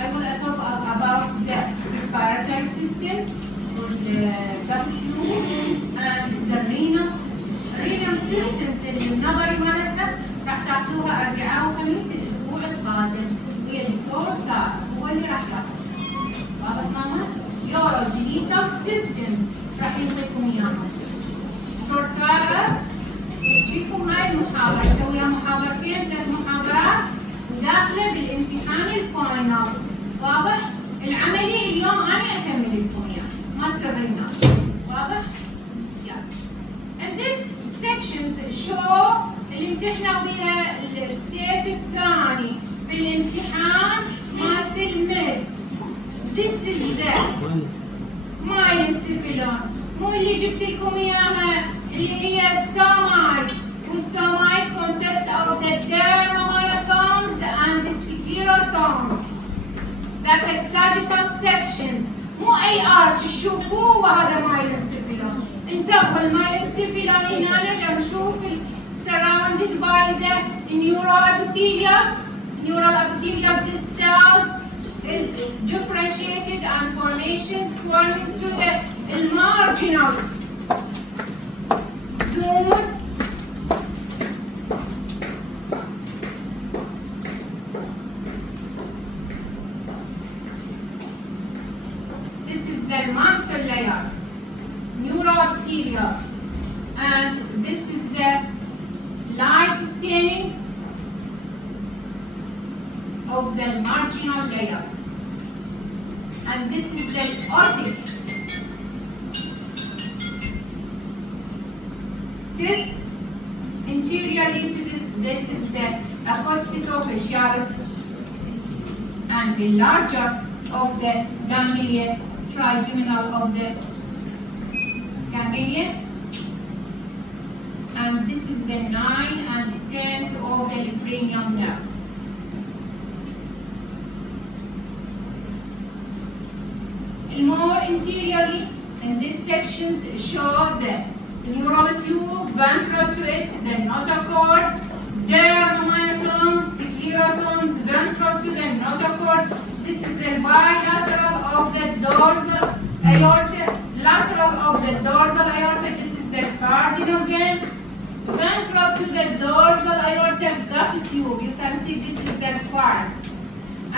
I will talk about the respiratory systems, the cavities, and the renal system. Renal systems اللي النظري مالتها راح تعطوها أربعاء وخميس الأسبوع القادم، ويا دكتور طارق هو اللي راح يعطيها. واضح ماما؟ urogenital systems راح يعطيكم إياها. دكتور طارق يجيكم هاي المحاضرة، يسويها محاضرتين 3 محاضرات وداخلة بالامتحان الفاينل. واضح؟ العملي اليوم أنا أكمل لكم إياه، ما تسرينا. واضح؟ And this sections show اللي امتحنا بيها السيت الثاني بالامتحان مالت الميد. This is the مايلنسيفيلون، مو اللي جبت لكم إياها اللي هي السومايت، والسومايت consists of the dermatomes and the sclerotomes. That is sagittal sections. مو أي arch تشوفوه هذا مايلنسيفيلون. انتبهوا المايلنسيفيلون هنا لو نشوف surrounded by the neuroepithelium. Neural epithelium of the cells is differentiated and formations forming to the marginal zone. This is the mantle layers, neuroepithelium, and this is the light staining of the marginal layers, and this is the otic cyst interiorly to this is the acousticofascialis, and the larger of the ganglia trigeminal of the ganglia, and this is the 9 and the 10th of the cranial nerve. More interiorly, in these sections show the neural tube, ventral to it, the notochord, dermatomes, sclerotomes, ventral to the notochord. This is the bilateral of the dorsal aorta, lateral of the dorsal aorta. This is the cardinal vein. Ventral to the dorsal aorta gutted tube. You can see this is the pharynx.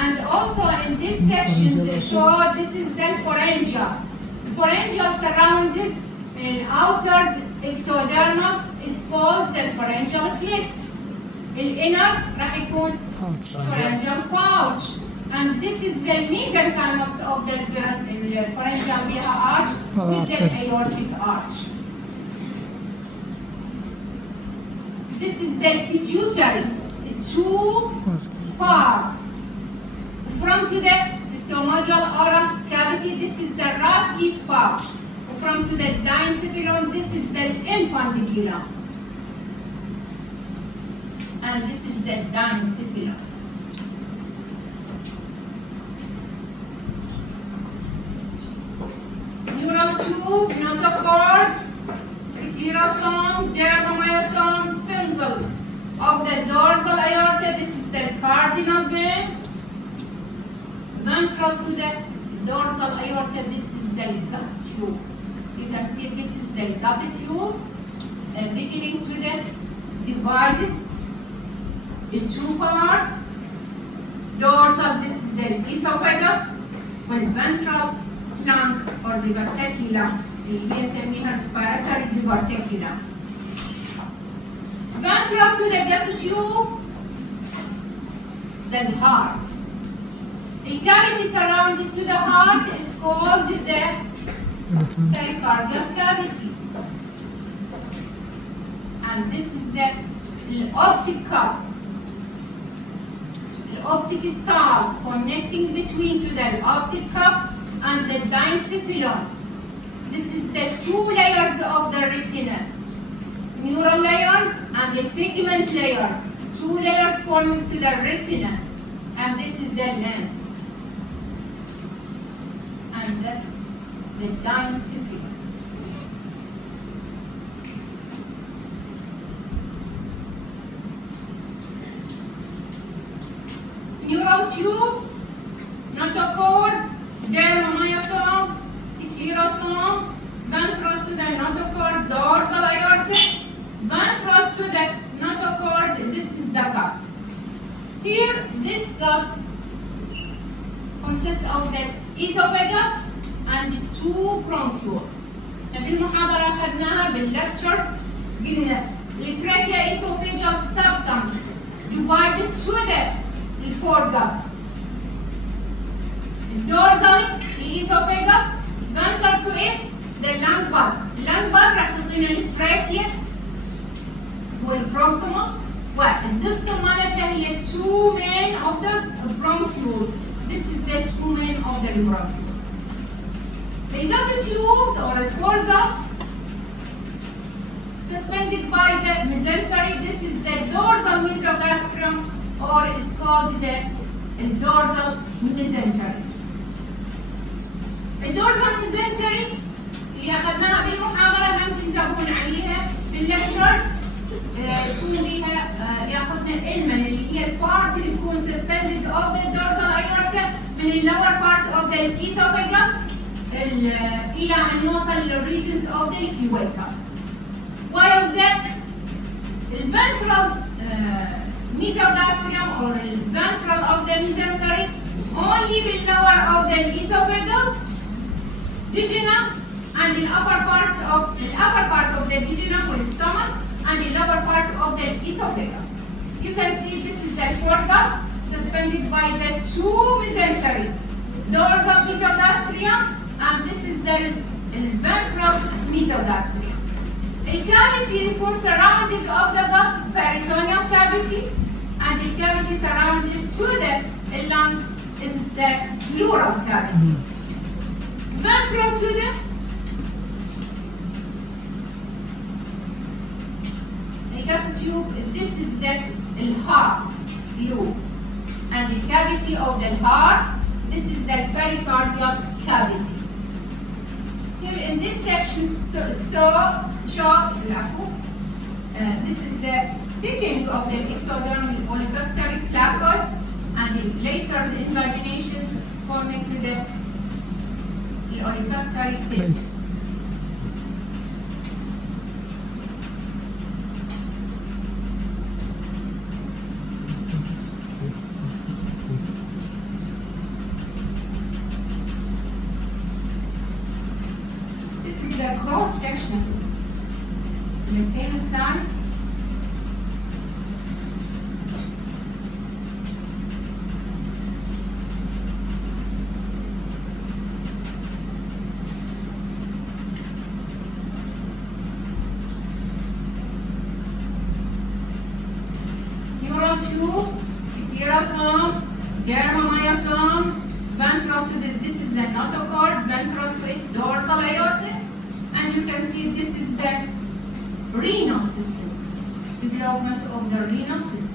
And also in these sections show this is the pharyngeal. Pharyngeal surrounded in outer ectoderma is called the pharyngeal cleft. الinner راح يكون pharyngeal pouch. And this is the mesenchyme of the pharyngeal via arch with the aortic arch. This is the pituitary, the 2 parts. From to the stomatal oral cavity, this is the Rathke's pouch. From to the diencephalon, this is the infundibulum. And this is the diencephalon. Neural tube, notochord, sclerotome, dermatomes, single of the dorsal aorta. This is the cardinal vein. Ventral to the dorsal aorta, this is the gut tube. You can see this is the gut tube, beginning to the divided in 2 parts. Dorsal, this is the esophagus, and ventral lung or diverticulum, اللي هي نسميها respiratory diverticulum. Ventral to the gut tube, the heart. The cavity surrounding to the heart is called the pericardial cavity. And this is the optic cup, the optic style connecting between to the optic cup and the diencephalon. This is the 2 layers of the retina, neural layers and the pigment layers. 2 layers forming to the retina, and this is the lens. And the diencephalon. Neural tube, sclerotum, ventral to the notochord, dorsal aorta, ventral to the notochord. This is the gut. Here, this gut consists of the esophagus and two bronchioles. بالمحاضرة أخذناها بالlectures قلنا التراكيا esophageal substance divided to the foregut. Dorsally الesophagus, ventral to it the lung bud. Lung bud راح تعطينا التراكيا والبروximal، والديستال مالتها هي two main of the bronchioles. This is the two main of the bronchioles. The gut tubes or the foregut suspended by the mesentery. This is the dorsal mesogastrium, or is called the dorsal mesentery. The dorsal mesentery اللي أخذناها بالمحاضرة هم تنتبهون عليها بالlectures يكون بها ياخذنا علما اللي هي البارت اللي تكون suspended of the dorsal aorta من lower part of the esophagus إلى أن يوصل للregions of the cloaca. While the ventral mesogastrium or ventral of the mesentery only the lower of the esophagus, jejunum, and the upper part of the jejunum or stomach, and the lower part of the esophagus. You can see this is the foregut suspended by the two mesentery, dorsal mesogastrium, and this is the ventral mesogastrium. A cavity يكون surrounded of the gut, peritoneal cavity, and the cavity surrounded to the lung is the pleural cavity. Ventral to the gut tube, this is the heart loop, and the cavity of the heart, this is the pericardial cavity. Here in this section, this is the thickening of the ectodermal olfactory placoid and the later invaginations forming to the olfactory pit. The cross sections in the same style. Neural tube, sclerotum, dermomyotomes, ventral to the, this is the notochord, ventral to it, dorsal aorta. And you can see this is the renal systems, development of the renal systems.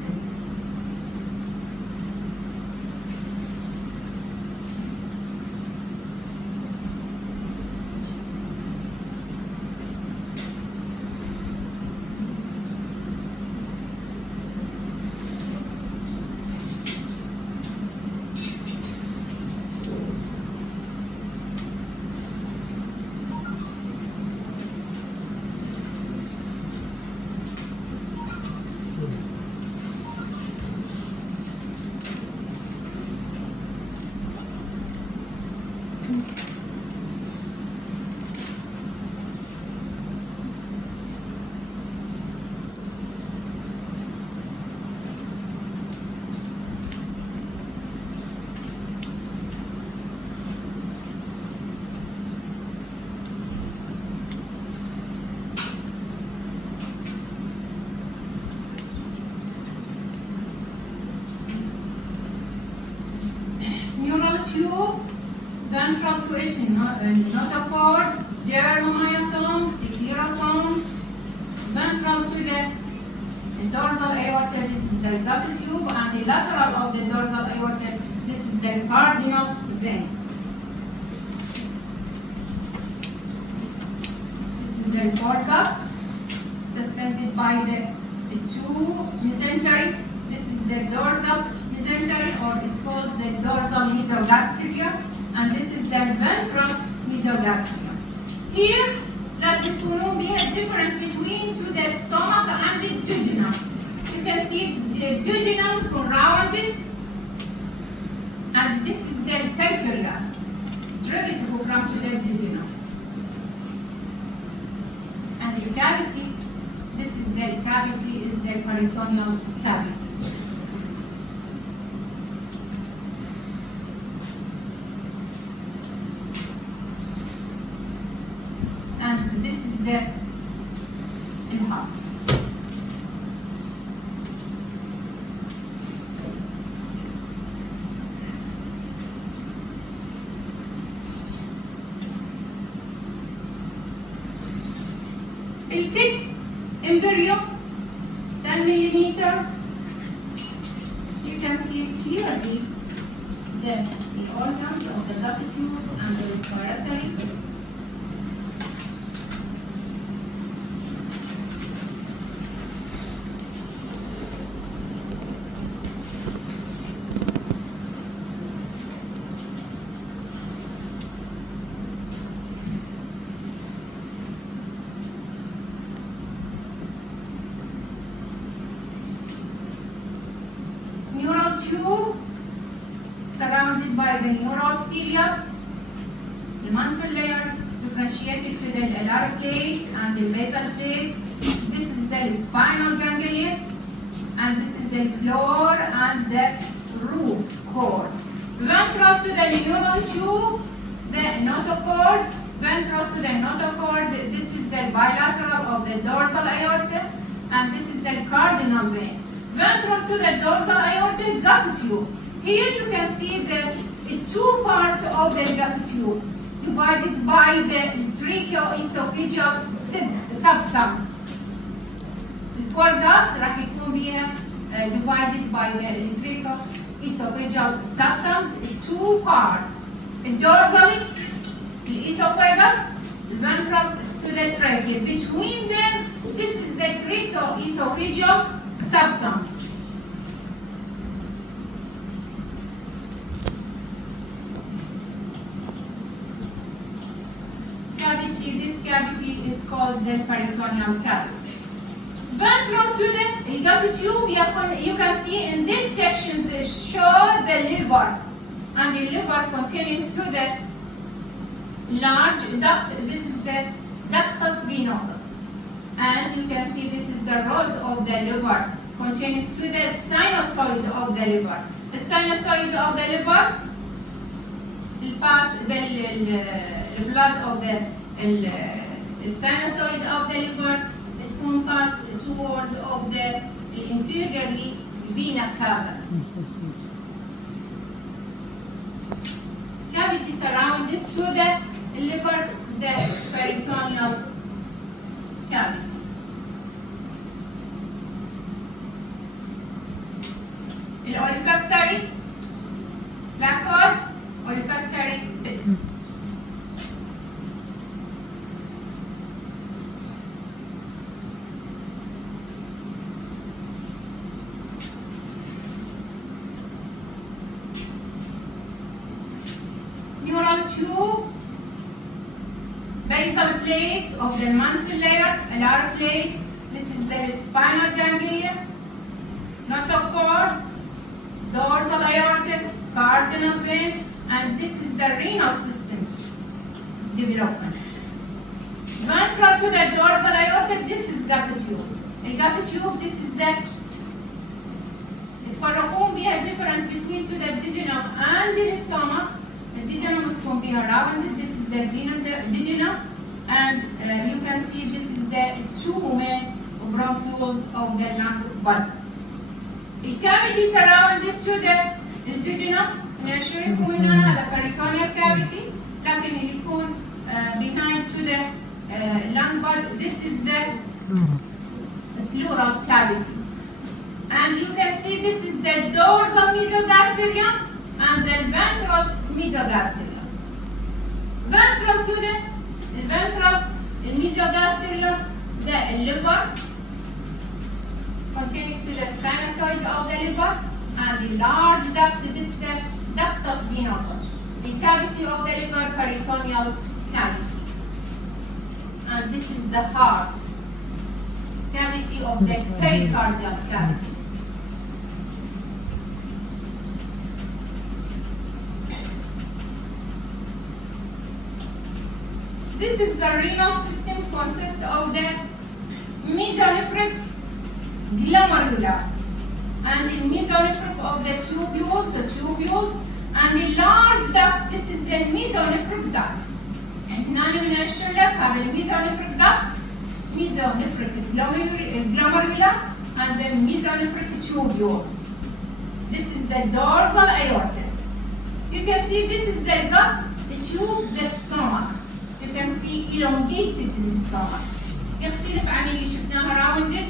Tube, ventral to it, notochord, dermomyotomes, sclerotomes, ventral to the dorsal aorta, this is the gut tube, and the lateral of the dorsal aorta, this is the cardinal vein. This is the foregut, suspended by the two mesentery. This is the dorsal mesentery, or is called the dorsal mesogastrium, and this is the ventral mesogastrium. Here لازم تكونوا بيها different between to the stomach and the duodenum. You can see the duodenum يكون rounded, and this is the pancreas driven to go from to the duodenum. And the cavity, this is the cavity, is the peritoneal cavity. And this is the heart. In thick embryo, 10 millimeters, you can see clearly the organs of the gut tubes and the respiratory. Neural tube surrounded by the neural period, the mantle layers differentiated to the alar plate and the basal plate. This is the spinal ganglia, and this is the floor and the roof cord. Ventral to the neural tube, the notochord. Ventral to the notochord, this is the bilateral of the dorsal aorta, and this is the cardinal vein. Ventral to the dorsal aorta, gut tube. Here you can see the two parts of the gut tube divided by the tracheoesophageal subtubs. The foregut راح يكون بيها divided by the tracheoesophageal subtubs, two parts. Dorsally, the esophagus, ventral to the trachea. Between them, this is the tracheoesophageal subtubs. Cavity, this cavity is called the peritoneal cavity. Ventral to the gut tube, you can see in this section they show the liver, and the liver containing to the large duct. This is the ductus venosus, and you can see this is the rose of the liver containing to the sinusoid of the liver. The sinusoid of the liver will pass the blood of the sinusoid of the liver. It can pass toward of the inferiorly vena cava. Cavity surrounded to the liver, the peritoneal cavity. Olfactory, placard, olfactory bits. Neural tube, basal plate of the mantle layer, alar plate. This is the spinal ganglia, notochord, dorsal aorta, cardinal vein, and this is the renal system's development. Ventral to the dorsal aorta, this is gut tube. The gut tube, this is the يتفرقون بها difference between to the duodenum and the stomach. The duodenum تكون بها rounded. This is the renal duodenum, and you can see this is the two main bronchioles of the lung body. The cavity surrounded to the duodenum. نشوفكم هنا هذا peritoneal cavity، لكن اللي يكون behind to the lung body, this is the pleural cavity. And you can see this is the dorsal mesogastrium and the ventral mesogastrium. Ventral to the ventral mesogastrium, the liver, containing to the sinusoid of the liver, and the large duct, this is the ductus venosus. the cavity of the liver, peritoneal cavity. And this is the heart, cavity of the pericardial cavity. This is the renal system, consists of the mesonephric glomerular and the mesonephric of the tubules, and the large duct. This is the mesonephric duct. And هنا بنشر لك هذا mesonephric duct, mesonephric glomerular, and the mesonephric tubules. This is the dorsal aorta. You can see this is the gut, the tube, the stomach. You can see elongated the stomach. يختلف عن اللي شفناها rounded.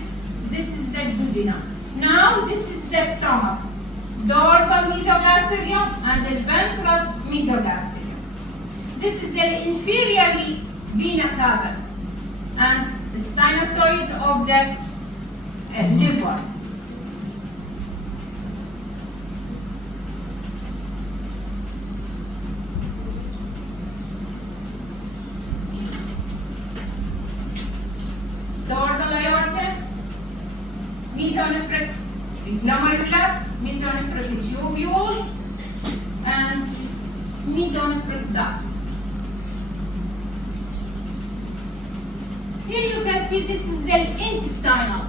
This is the duodenum. Now this is the stomach, dorsal mesogastrium and the ventral mesogastrium. This is the inferiorly vena cava and the sinusoid of the liver. Dorsal aorta, mesonephric glomerular, mesonephric tubules, and mesonephric duct. Here you can see this is the intestinal.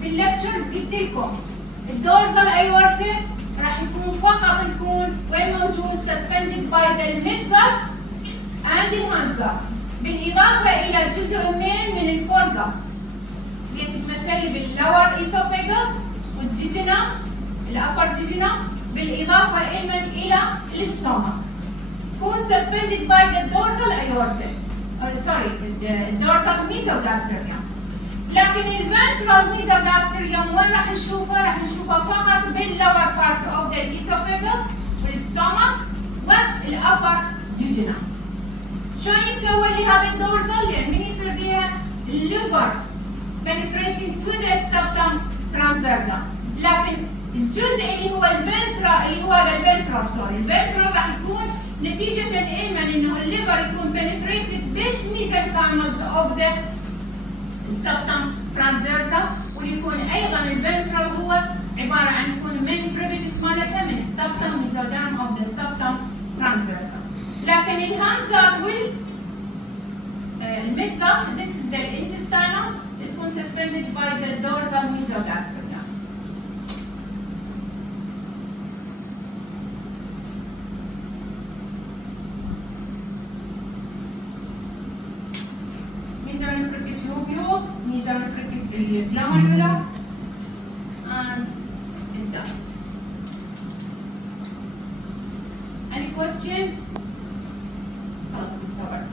في lectures قلت لكم الدورزال aorta راح يكون فقط وين موجود suspended by the midgut and the hindgut، بالإضافة إلى جزء من الفورجت اللي تتمثل باللور esophagus والجيجنا الأبر جيجنا، بالإضافة إلى الاستومك. يكون suspended by the dorsal aorta. الدورسال mesogastrium. لكن الفنترال mesogastrium وين راح نشوفه؟ راح نشوفه فقط باللور part of the esophagus والاستومك والأبر جيجنا. شلون يتكون لي هذا الدورزال؟ لأن من يصير بها الليفر penetrating to the septum transversal، لكن الجزء اللي هو الفنترال راح يكون نتيجة علما انه الليفر يكون penetrated بالميزنكايمز of the septum transversal، ويكون ايضا الفنترال هو عبارة عن يكون من بريفيتس مالتها من السبتم mesoderm of the septum transversal. لكن الهاندجات والميدجات this is the intestinal، تكون suspended by the dorsal mesogastrium. Mesonephric tubules, mesonephric glomerular, and duct. Any question? خلاص covered.